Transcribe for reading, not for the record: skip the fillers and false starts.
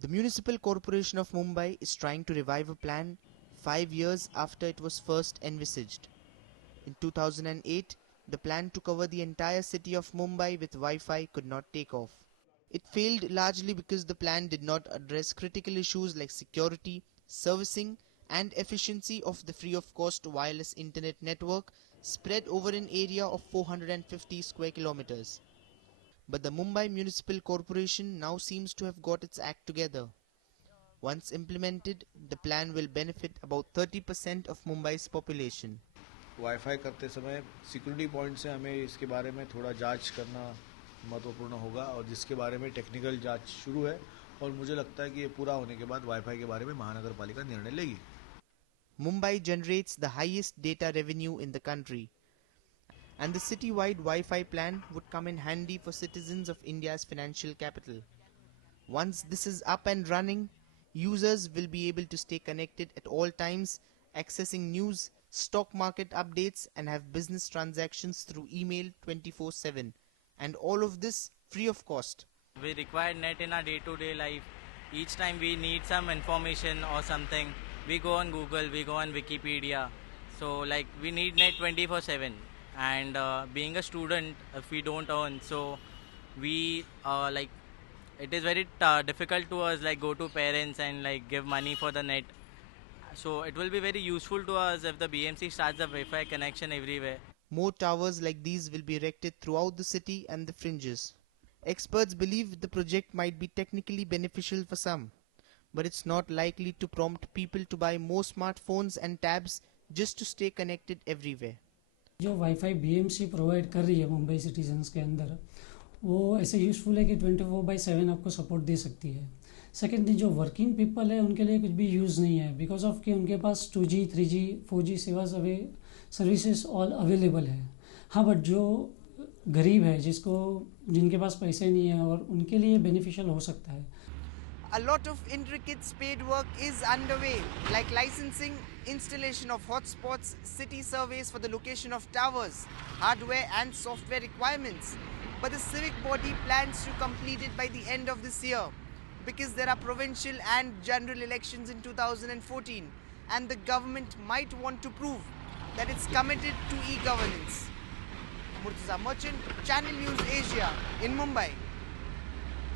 The Municipal Corporation of Mumbai is trying to revive a plan 5 years after it was first envisaged. In 2008, the plan to cover the entire city of Mumbai with Wi-Fi could not take off. It failed largely because the plan did not address critical issues like security, servicing, and efficiency of the free-of-cost wireless internet network spread over an area of 450 square kilometers. But the Mumbai Municipal Corporation now seems to have got its act together. Once implemented, the plan will benefit about 30% of Mumbai's population. Wifi करते समय security point से हमें इसके बारे में थोड़ा जांच करना महत्वपूर्ण होगा और जिसके बारे में टेक्निकल जांच शुरू है और मुझे लगता है कि ये पूरा होने के बाद वाईफाई के बारे में महानगर पालिका निर्णय लेगी. Mumbai generates the highest data revenue in the country, and the city-wide Wi-Fi plan would come in handy for citizens of India's financial capital. Once this is up and running, users will be able to stay connected at all times, accessing news, stock market updates, and have business transactions through email 24/7, and all of this free of cost. We require net in our day-to-day life. Each time we need some information or something, we go on Google, we go on Wikipedia. So like we need net 24/7. And being a student, if we don't earn, so we like it is very difficult to us like go to parents and like give money for the net. So it will be very useful to us if the BMC starts the Wi-Fi connection everywhere. More towers like these will be erected throughout the city and the fringes. Experts believe the project might be technically beneficial for some, but it's not likely to prompt people to buy more smartphones and tabs just to stay connected everywhere. जो wifi BMC provide कर रही है Mumbai citizens के अंदर, वो ऐसे useful है कि 24/7 आपको सपोर्ट दे सकती है. सेकेंडली, जो वर्किंग पीपल है उनके लिए कुछ भी यूज़ नहीं है, बिकॉज ऑफ कि उनके पास 2G 3G 4G services all available है. हाँ, बट जो गरीब है, जिनके पास पैसे नहीं है, और उनके लिए बेनिफिशियल हो सकता है. A lot of intricate spade work is underway, like licensing, installation of hotspots, city surveys for the location of towers, hardware and software requirements. But the civic body plans to complete it by the end of this year, because there are provincial and general elections in 2014, and the government might want to prove that it's committed to e-governance. Murtaza Merchant, Channel News Asia in Mumbai.